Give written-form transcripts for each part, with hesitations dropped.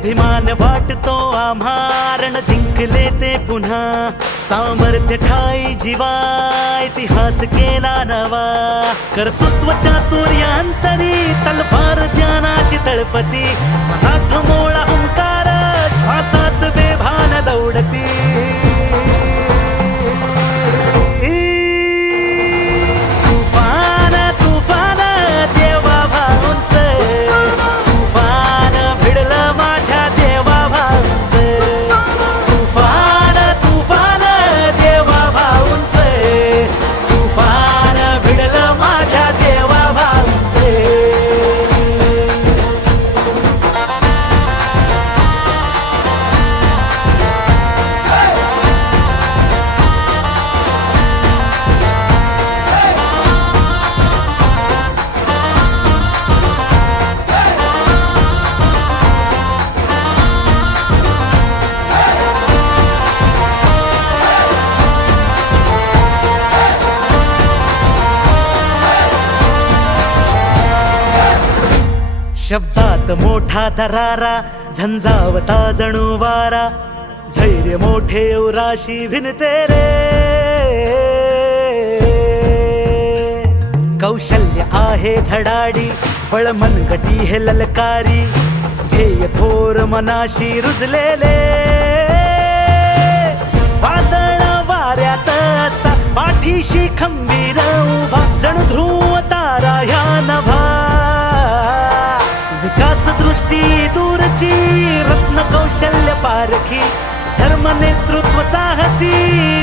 अभिमान वाटतो आम्हारण जिंकले ते पुन्हा सामर्थ्य ठाई जीवा इतिहास केला नवा कर्तृत्व चातुर्यांतरी तलवार ज्ञानाची तळपती मराठ मोळा हुंकार श्वासात बेभान दौडती शब्दात मोठा दरारा झंझावता जणू वारा धैर्य मोठे उराशी भिनते रे कौशल्य आहे धडाडी बळ मनगटी हे ललकारी ध्येय थोर मनाशी रुजलेले वादळ वाऱ्यात असा पाठीशी खंबीर उभा जणू ध्रुव तारा ह्या नभा विकास दृष्टी दूरची रत्न कौशल्य पारखी धर्म नेतृत्व साहसी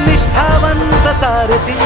निष्ठावंत सारथी